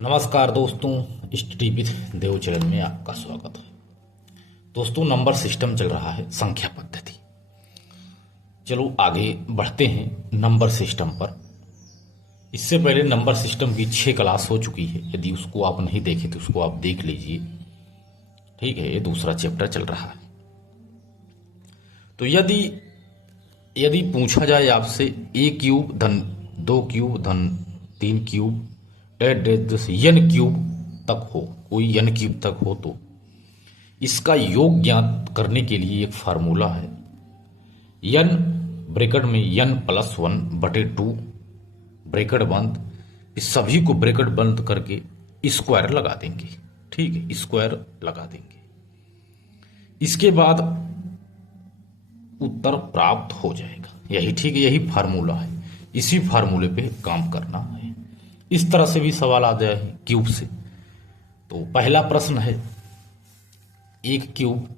नमस्कार दोस्तों, study with देव चरण में आपका स्वागत है। दोस्तों, नंबर सिस्टम चल रहा है, संख्या पद्धति। चलो आगे बढ़ते हैं नंबर सिस्टम पर। इससे पहले नंबर सिस्टम की 6 क्लास हो चुकी है। यदि उसको आप नहीं देखे तो उसको आप देख लीजिए। ठीक है, ये दूसरा चैप्टर चल रहा है। तो यदि पूछा जाए आपसे a क्यूब धन 2 क्यूब धन 3 क्यूब यन क्यूब तक हो, कोई यन क्यूब तक हो, तो इसका योग ज्ञात करने के लिए एक फार्मूला है। यन ब्रैकेट में n+1/2 ब्रैकेट बंद, इस सभी को ब्रैकेट बंद करके स्क्वायर लगा देंगे। ठीक है, स्क्वायर लगा देंगे। इसके बाद उत्तर प्राप्त हो जाएगा। यही ठीक है, यही फार्मूला है। इसी फार्मूले पे काम करना है। इस तरह से भी सवाल आ जाए क्यूब से। तो पहला प्रश्न है 1 क्यूब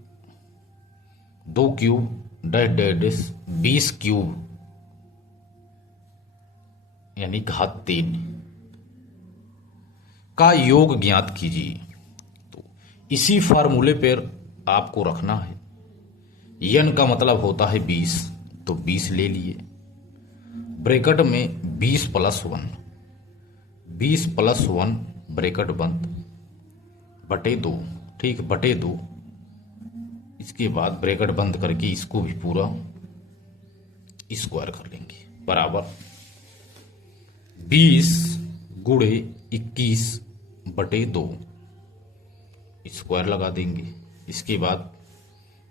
2 क्यूब 20 क्यूब यानी घात 3 का योग ज्ञात कीजिए। तो इसी फार्मूले पर आपको रखना है। यन का मतलब होता है 20, तो 20 ले लिए। ब्रैकेट में 20+1 ब्रैकेट बंद बटे 2। ठीक, बटे 2। इसके बाद ब्रैकेट बंद करके इसको भी पूरा स्क्वायर कर लेंगे। बराबर 20 गुणे 21/2 स्क्वायर लगा देंगे। इसके बाद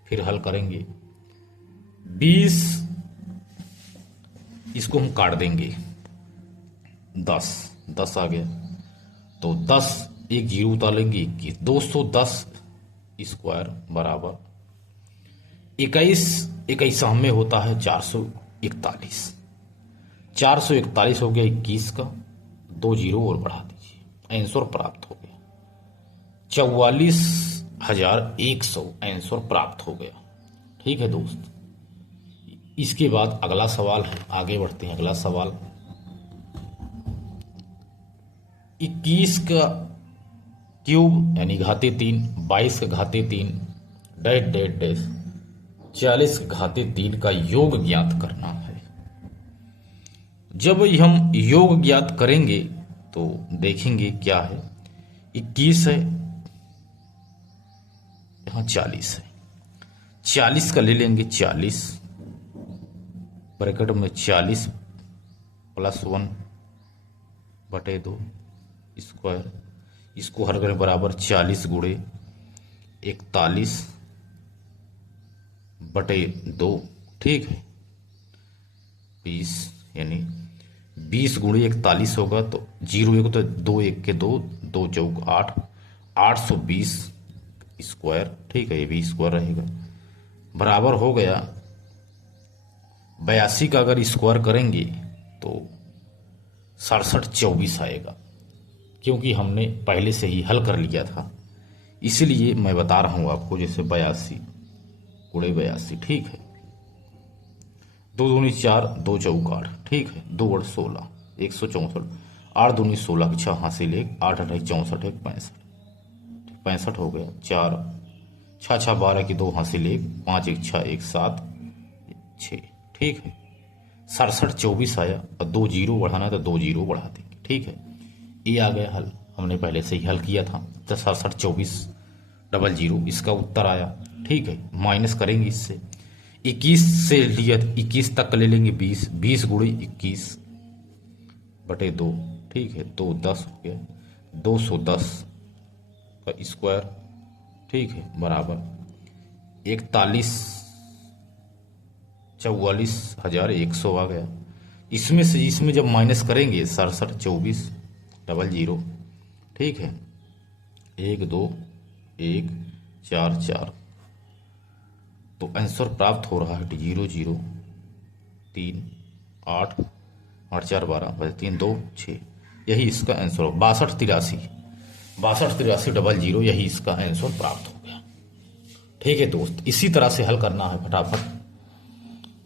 फिर हल करेंगे। 20 इसको हम काट देंगे। 10 आ गया, तो 10 एक जीरो उतारेंगे। 21 210 स्क्वायर बराबर 21 में होता है 441। 441 हो गया 21 का, 2 जीरो और बढ़ा दीजिए, आंसर प्राप्त हो गया 44,100 आंसर प्राप्त हो गया। ठीक है दोस्त, इसके बाद अगला सवाल है। आगे बढ़ते हैं। अगला सवाल 21 का क्यूब यानी घाते 3, 22 का घाते 3 डैश 40 का घाते 3 का योग ज्ञात करना है। जब हम योग ज्ञात करेंगे तो देखेंगे क्या है। 21 है, यहां 40 है। 40 का ले लेंगे 40 ब्रैकेट में 40+1/2 स्क्वायर। इसको हर करें बराबर 40 गुणे 41/2। ठीक है, 20 यानी 20 गुणे 41 होगा, तो 0 1 तो 2 1 के 2 2 चौक 8 820 स्क्वायर। ठीक है, ये भी स्क्वायर रहेगा। बराबर हो गया 82 का अगर स्क्वायर करेंगे तो 6724 आएगा। क्योंकि हमने पहले से ही हल कर लिया था, इसलिए मैं बता रहा हूं आपको। जैसे 82 गुणे 82। ठीक है, 2 दूनी 4 2 चौक 8। ठीक है, 2 और 16 164। 8 दूनी 16 की 6 हासिल 1 8 8 64 1 65 हो गया। 4 6 6 12 की 2 हासिल 1 5 1 6 1 7 6। ठीक है, 6724 आया। और 2 जीरो बढ़ाना है तो 2 जीरो बढ़ा देंगे। ठीक है, ये आ गया हल। हमने पहले से ही हल किया था। तो 6724 इसका उत्तर आया। ठीक है, माइनस करेंगे इससे। 21 से लिया 21 तक ले लेंगे 20 गुणे 21/2। ठीक है, 210 हो गया 210 का स्क्वायर। ठीक है, बराबर 44,100 आ गया। इसमें जब माइनस करेंगे 672400। ठीक है, 1 2 1 4 4, तो आंसर प्राप्त हो रहा है 0 0 3 8 8 4 12 3 2 6। यही इसका आंसर हो 6283 यही इसका आंसर प्राप्त हो गया। ठीक है दोस्त, इसी तरह से हल करना है फटाफट।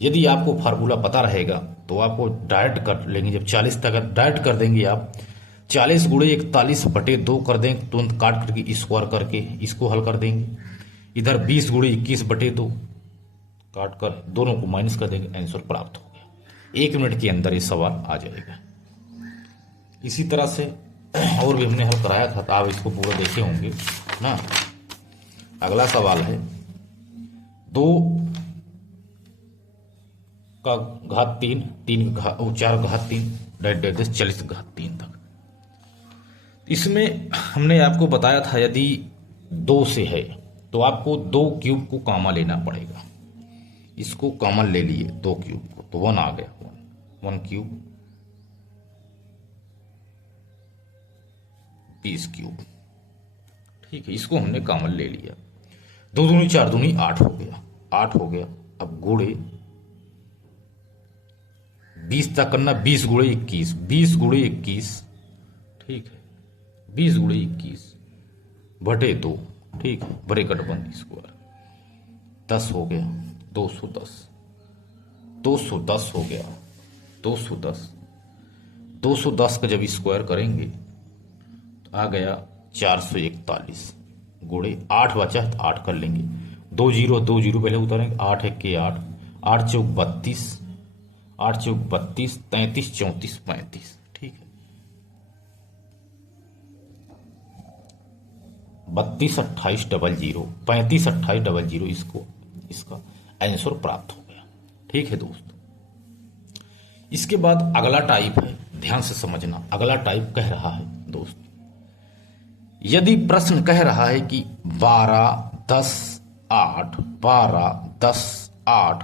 यदि आपको फार्मूला पता रहेगा तो आपको डायरेक्ट कर लेंगे। जब 40 तक डायरेक्ट कर देंगे आप 40 गुणे 41 बटे 2 कर दें, तुरंत काट करके स्क्वायर करके इसको हल कर देंगे। इधर 20 गुणे 21 बटे 2 काट कर दोनों को माइनस कर देंगे, आंसर प्राप्त हो गया। 1 मिनट के अंदर ये सवाल आ जाएगा। इसी तरह से और भी हमने हल कराया था, तो आप इसको पूरा देखे होंगे ना। अगला सवाल है 2 का घात 3, 3 का घात 4 का घात 3 डेट 40 का घात 3 तक। इसमें हमने आपको बताया था यदि 2 से है तो आपको 2 क्यूब को कॉमन लेना पड़ेगा। इसको कॉमन ले लिए 2 क्यूब को, तो 1 आ गया। 1 क्यूब 20 क्यूब, ठीक है। इसको हमने कॉमन ले लिया। 2 दूनी 4 दूनी 8 हो गया, 8 हो गया। अब गुणे 20 तक करना, 20 गुणे 21, 20 गुणे 21, ठीक है। 20 गुणे 21 बटे 2, ठीक है, ब्रैकेट बंद स्क्वायर, 10 हो गया। 210, 210 हो गया। 210, 210 का जब स्क्वायर करेंगे तो आ गया 441 गुणे 8 बचा तो 8 कर लेंगे। 2 जीरो पहले उतारेंगे, 8 1 के 8, 8 चौक 32, 8 चौक 32, 33 34 35, ठीक है। 32 28 00, 35 28 00, इसको इसका आंसर प्राप्त हो गया, ठीक है दोस्तों। इसके बाद अगला टाइप है, ध्यान से समझना। अगला टाइप कह रहा है दोस्त, यदि प्रश्न कह रहा है कि 12 10 8 12 10 8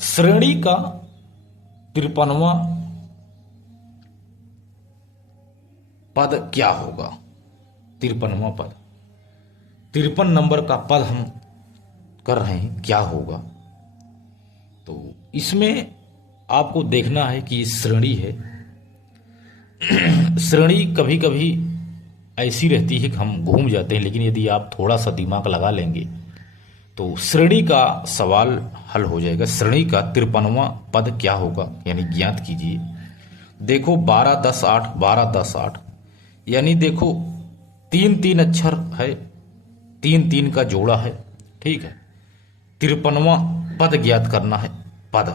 श्रेणी का 53वां पद क्या होगा। 53वां पद, 53 नंबर का पद हम कर रहे हैं, क्या होगा। तो इसमें आपको देखना है कि ये श्रेणी है। श्रेणी कभी कभी ऐसी रहती है कि हम घूम जाते हैं, लेकिन यदि आप थोड़ा सा दिमाग लगा लेंगे तो श्रेणी का सवाल हल हो जाएगा। श्रेणी का 53वां पद क्या होगा, यानी ज्ञात कीजिए। देखो 12 10 8 12 10 8, यानी देखो 3 3 अक्षर है, 3 3 का जोड़ा है, ठीक है। 53वां पद ज्ञात करना है। पद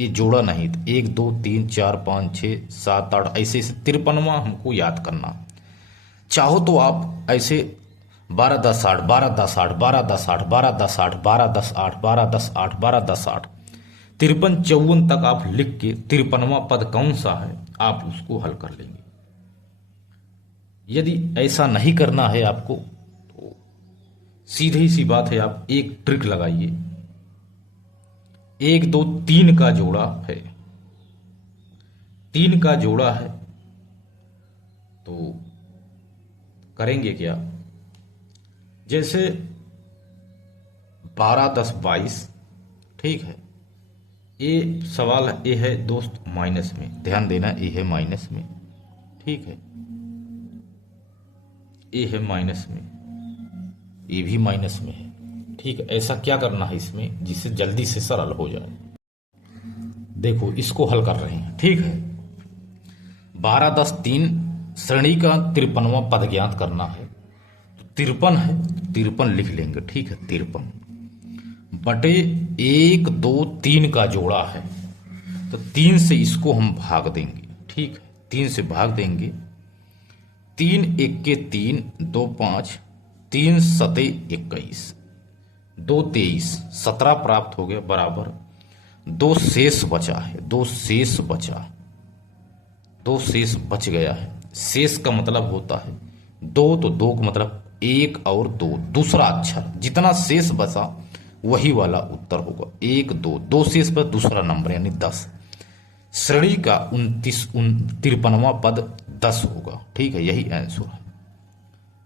ये जोड़ा नहीं, 1 2 3 4 5 6 7 8 ऐसे 53वां हमको याद करना। चाहो तो आप ऐसे 12 10 8 12 10 8 12 10 8 12 10 8 12 10 8 12 10 8 12 10 8 53 54 तक आप लिख के 53वां पद कौन सा है आप उसको हल कर लेंगे। यदि ऐसा नहीं करना है आपको तो सीधी सी बात है, आप एक ट्रिक लगाइए। 1 2 3 का जोड़ा है, 3 का जोड़ा है, तो करेंगे क्या। जैसे 12 10 22, ठीक है। ये सवाल ये है दोस्त माइनस में, ध्यान देना, ये है माइनस में, ठीक है। ये है माइनस में, ये भी माइनस में है, ठीक है। ऐसा क्या करना है इसमें जिससे जल्दी से सरल हो जाए। देखो इसको हल कर रहे हैं, ठीक है। 12 10 3 श्रेणी का 53वां पद ज्ञात करना है। 53 है, 53 लिख लेंगे, ठीक है। 53 बटे 1 2 3 का जोड़ा है, तो 3 से इसको हम भाग देंगे, ठीक है। 3 से भाग देंगे, 3 1 के 3 2 5 3 7 21 2 23 17 प्राप्त हो गया, बराबर 2 शेष बचा है, 2 शेष बचा, 2 शेष बच गया है। शेष का मतलब होता है 2, तो 2 का मतलब 1 और 2, दूसरा अक्षर जितना शेष बचा वही वाला उत्तर होगा। 1 2 2 शेष पर दूसरा नंबर यानी 10। श्रेणी का 53वां पद 10 होगा, ठीक है। यही आंसर है।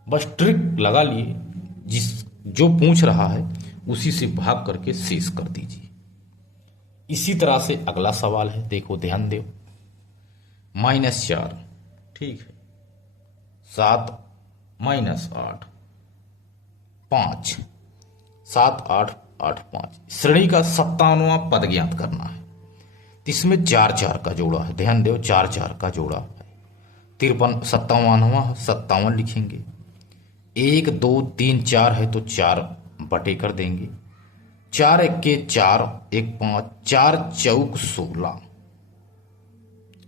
बस ट्रिक लगा लिए, जो पूछ रहा है उसी से भाग करके शेष कर दीजिए। इसी तरह से अगला सवाल है, देखो ध्यान दो। -4, ठीक है। 7 -8 5 7 8 8 5 श्रेणी का 57वां पद ज्ञात करना है। इसमें 4 4 का जोड़ा है, ध्यान दो, 4 4 का जोड़ा है। 57वां 57 लिखेंगे। 1 2 3 4 है तो 4 बटे कर देंगे। 4 1 4 1 5 4 चौक 16,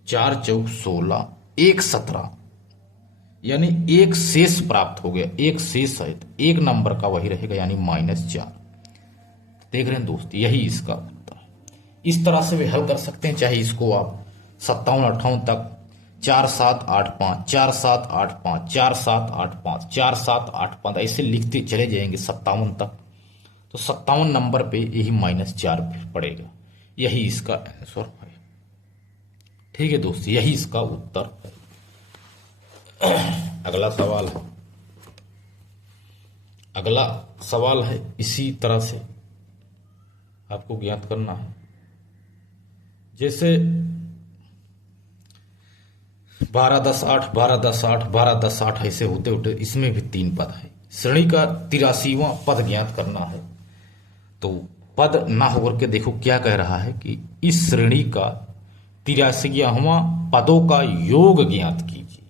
4 चौक 16 1 17, यानी एक शेष प्राप्त हो गया। एक शेष है तो एक नंबर का वही रहेगा, यानी -4। देख रहे हैं दोस्त, यही इसका उत्तर है। इस तरह से भी हल कर सकते हैं, चाहे इसको आप 57 58 तक 4 7 8 5 4 7 8 5 4 7 8 5 4 7 8 5 ऐसे लिखते चले जाएंगे 57 तक, तो 57 नंबर पे यही -4 पड़ेगा। यही इसका आंसर है। ठीक है दोस्त, यही इसका उत्तर है। अगला सवाल है, अगला सवाल है इसी तरह से आपको ज्ञात करना है। जैसे 12 10 8 12 10 8 12 10 8 ऐसे होते होते इसमें भी 3 पद है। श्रेणी का 83वां पद ज्ञात करना है। तो पद ना होकर के देखो क्या कह रहा है कि इस श्रेणी का 83वां पदों का योग ज्ञात कीजिए।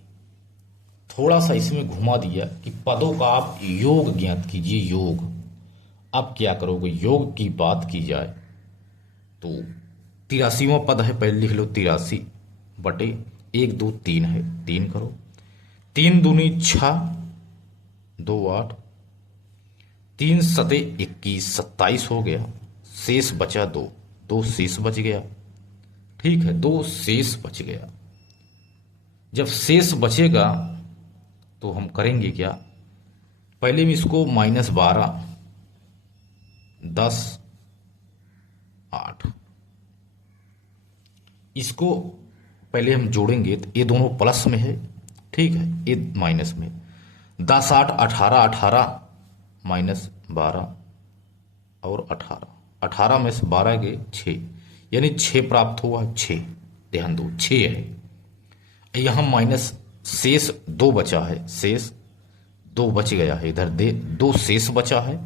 थोड़ा सा इसमें घुमा दिया कि पदों का आप योग ज्ञात कीजिए। योग अब क्या करोगे, योग की बात की जाए तो 83वां पद है, पहले लिख लो 83 बटे 1 2 3 है, 3 करो। 3 दूनी 6 2 8, 3 सते 21 27 हो गया। शेष बचा 2, 2 शेष बच गया। ठीक है, 2 शेष बच गया। जब शेष बचेगा तो हम करेंगे क्या, पहले में इसको -12 10 8 इसको पहले हम जोड़ेंगे तो ये दोनों प्लस में है। ठीक है, ये माइनस में। 10 8 18 18 -12 और 18 18 में से 12 गए 6, यानी 6 प्राप्त हुआ। 6 ध्यान दो 6 है। यहां माइनस शेष 2 बचा है, शेष 2 बच गया है, इधर 2 शेष बचा है।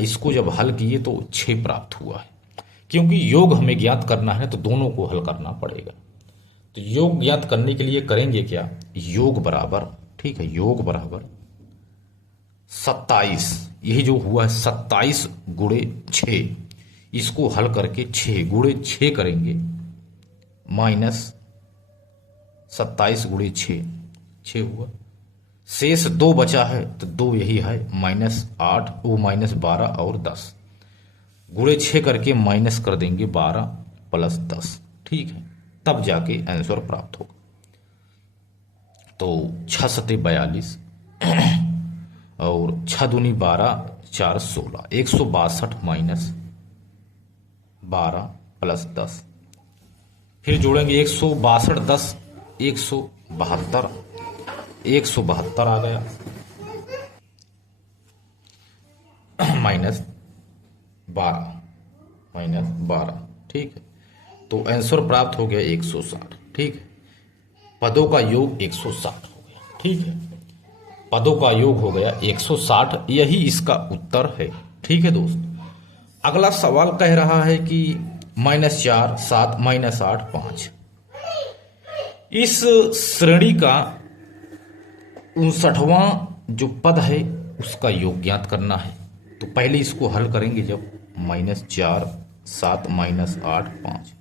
इसको जब हल किए तो 6 प्राप्त हुआ है। क्योंकि योग हमें ज्ञात करना है तो दोनों को हल करना पड़ेगा। तो योग ज्ञात करने के लिए करेंगे क्या, योग बराबर, ठीक है, योग बराबर 27, यही जो हुआ है 27 गुणे 6, इसको हल करके 6 गुणे 6 करेंगे, -27 गुणे 6 हुआ। शेष 2 बचा है तो 2 यही है, -8 वो -12 और 10 गुणे 6 करके माइनस कर देंगे 12 + 10। ठीक है, तब जाके आंसर प्राप्त होगा। तो 6 सते 42 और 6 दूनी 12 4 16, 162 - 12 + 10। फिर जोड़ेंगे 162 10 172 172 आ गया, -12 ठीक है। तो आंसर प्राप्त हो गया 160। ठीक है, पदों का योग 160 हो गया। ठीक है, पदों का योग हो गया 160, यही इसका उत्तर है। ठीक है दोस्त, अगला सवाल कह रहा है कि -4 7 -8 5, इस श्रेणी का 59वां जो पद है उसका योग ज्ञात करना है। तो पहले इसको हल करेंगे, जब -4 7 -8 5,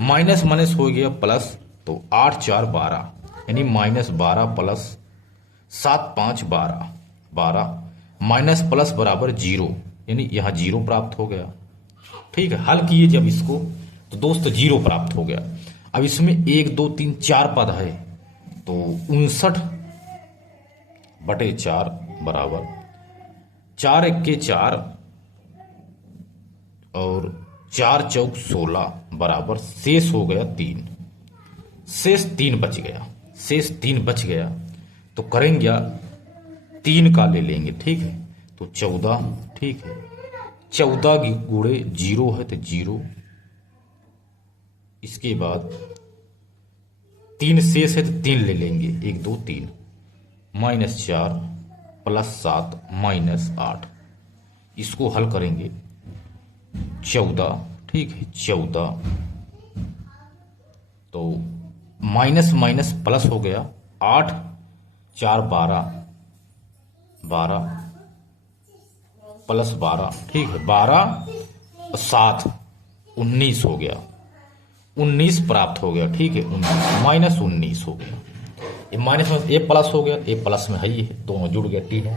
माइनस माइनस हो गया प्लस, तो 8 4 12, यानी -12 + 7 5 12, 12 माइनस प्लस बराबर 0, यानी यहाँ 0 प्राप्त हो गया। ठीक है, हल किए जब इसको तो दोस्त 0 प्राप्त हो गया। अब इसमें 1 2 3 4 पद है, तो 59/4 बराबर 4 1 4 और 4 चौक 16 बराबर शेष हो गया 3, शेष 3 बच गया, शेष 3 बच गया। तो करेंगे 3 का ले लेंगे। ठीक है, तो 14। ठीक है, 14 की गुणे 0 है तो 0, इसके बाद 3 शेष है तो 3 ले लेंगे, 1 2 3, -4 + 7 -8, इसको हल करेंगे 14। ठीक है, 14, तो माइनस माइनस प्लस हो गया 8 4 12, 12 प्लस 12, ठीक है, 12 7 19 हो गया, 19 प्राप्त हो गया, ठीक है, 19 माइनस 19 हो गया, ये माइनस में ए प्लस हो गया, ए प्लस में है ही है, दोनों जुड़ गया, तीनों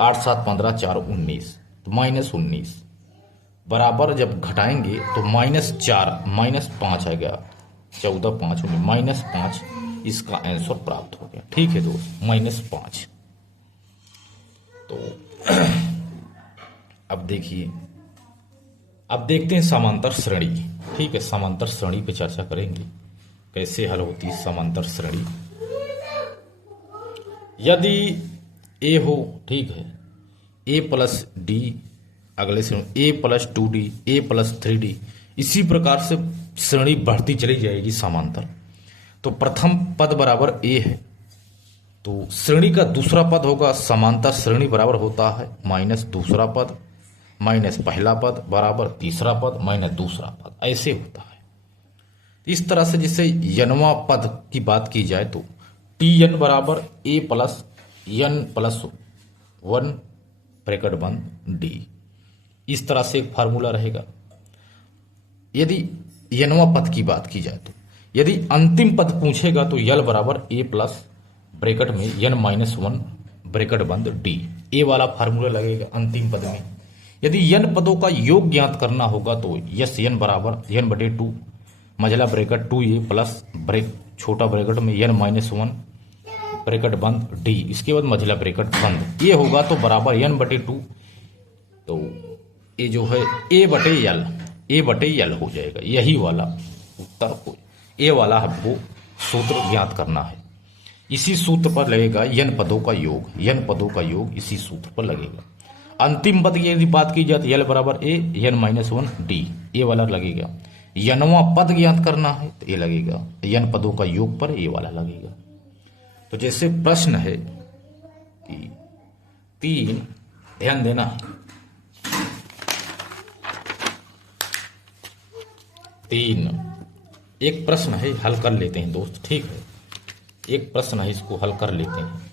8 7 15 4 19, तो माइनस 19 बराबर जब घटाएंगे तो -4 -5 आएगा, 14 5 -5, इसका आंसर प्राप्त हो गया, ठीक है दोस्त, -5। तो अब देखिए, अब देखते हैं समांतर श्रेणी, ठीक है, समांतर श्रेणी पे चर्चा करेंगे, कैसे हल होती है समांतर श्रेणी। यदि ए हो, ठीक है, ए प्लस डी, अगले श्रेणी ए प्लस 2d, ए प्लस 3d, इसी प्रकार से श्रेणी बढ़ती चली जाएगी समांतर। तो प्रथम पद बराबर ए है, तो श्रेणी का दूसरा पद होगा, समांतर श्रेणी बराबर होता है माइनस दूसरा पद माइनस पहला पद बराबर तीसरा पद माइनस दूसरा पद, ऐसे होता है। इस तरह से जैसे यनवा पद की बात की जाए तो टी एन बराबर ए प्लस एन प्लस 1 ब्रैकेट बंद डी, इस तरह से एक फार्मूला रहेगा। यदि यनवा पद की बात की जाए तो यदि अंतिम पद पूछेगा तो यल बराबर ए प्लस ब्रैकेट में एन माइनस 1 ब्रैकेट बंद डी, ए वाला फार्मूला लगेगा अंतिम पद में। यदि एन पदों का योग ज्ञात करना होगा तो यस एन बराबर एन बटे 2 मझला ब्रैकेट 2a प्लस ब्रेक छोटा ब्रैकेट में एन माइनस 1 ब्रैकेट बंद डी, इसके बाद मझला ब्रैकेट बंद, ये होगा तो बराबर एन बटे 2, तो ये जो है ए बटे यल हो जाएगा, यही वाला उत्तर हो, ए वाला हमको सूत्र ज्ञात करना है। इसी सूत्र पर लगेगा यन पदों का योग, यन पदों का योग इसी सूत्र पर लगेगा। अंतिम पद की यदि बात की जाए तो यल बराबर ए एन माइनस 1 डी, ए वाला लगेगा। यनवा पद ज्ञात करना है तो ये लगेगा, यन पदों का योग पर ए वाला लगेगा। तो जैसे प्रश्न है कि 3, ध्यान देना, 3 एक प्रश्न है, हल कर लेते हैं दोस्त, ठीक है, एक प्रश्न है, इसको हल कर लेते हैं।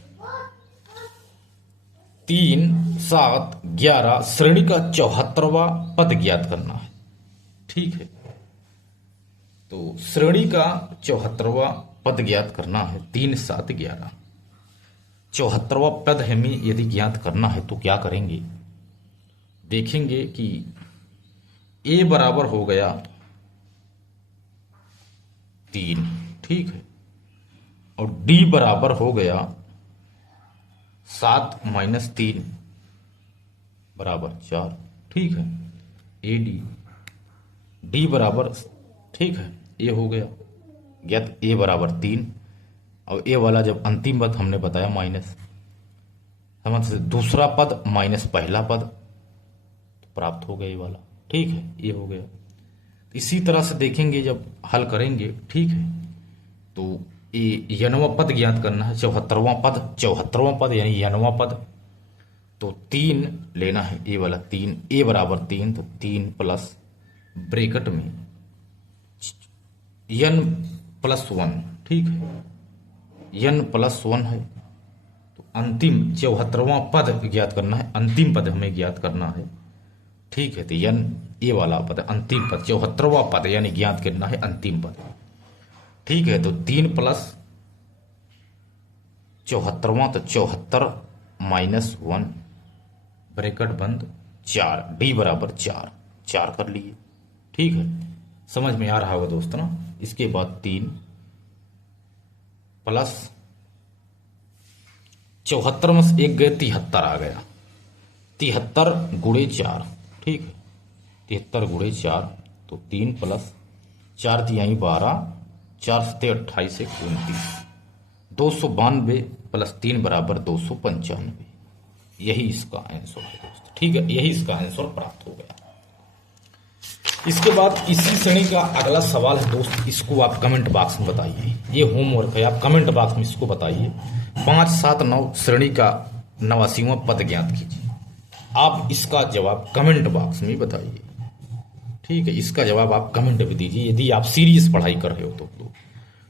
3 7 11 श्रेणी का 74वां पद ज्ञात करना है, ठीक है। तो श्रेणी का 74वां पद ज्ञात करना है, 3 7 11 74वां पद हमें यदि ज्ञात करना है तो क्या करेंगे, देखेंगे कि ए बराबर हो गया 3, ठीक है, और डी बराबर हो गया 7 माइनस 3 बराबर 4, ठीक है, ए डी बराबर, ठीक है, ये हो गया ज्ञात, ए बराबर 3, और ए वाला जब अंतिम पद हमने बताया माइनस, समझ से दूसरा पद माइनस पहला पद तो प्राप्त हो गया ये वाला, ठीक है, ये हो गया। इसी तरह से देखेंगे जब हल करेंगे, ठीक है, तो ये यनवा पद ज्ञात करना है, 74वां पद यानी यनवा पद, तो 3 लेना है, ए वाला 3, ए बराबर 3, तो 3 प्लस ब्रैकेट में n प्लस 1, ठीक है, n प्लस 1 है, तो अंतिम 74वां पद ज्ञात करना है, अंतिम पद हमें ज्ञात करना है, ठीक है, तो n ए वाला पद अंतिम पद 74वां पद यानी ज्ञात करना है अंतिम पद, ठीक है। तो 3 प्लस 74वां, तो 74 माइनस 1 ब्रैकेट बंद 4, डी बराबर 4 कर लिए, ठीक है, समझ में आ रहा होगा दोस्तों ना। इसके बाद 3 प्लस 74 में से 1 गए 73 आ गया, 73 गुणे 4, ठीक है, 73 गुणे 4, तो 3 प्लस 4 तिहाई 12, 4 सते 28 से 29, 292 प्लस 3 बराबर 295, यही इसका आंसर है दोस्तों, ठीक है, यही इसका आंसर प्राप्त हो गया। इसके बाद इसी श्रेणी का अगला सवाल है दोस्त, इसको आप कमेंट बॉक्स में बताइए, ये होमवर्क है, आप कमेंट बॉक्स में इसको बताइए। 5 7 9 श्रेणी का 89वां पद ज्ञात कीजिए, आप इसका जवाब कमेंट बॉक्स में बताइए, ठीक है, इसका जवाब आप कमेंट में दीजिए यदि आप सीरियस पढ़ाई कर रहे हो तो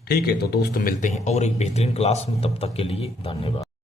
ठीक है, तो दोस्त मिलते हैं और एक बेहतरीन क्लास में, तब तक के लिए धन्यवाद।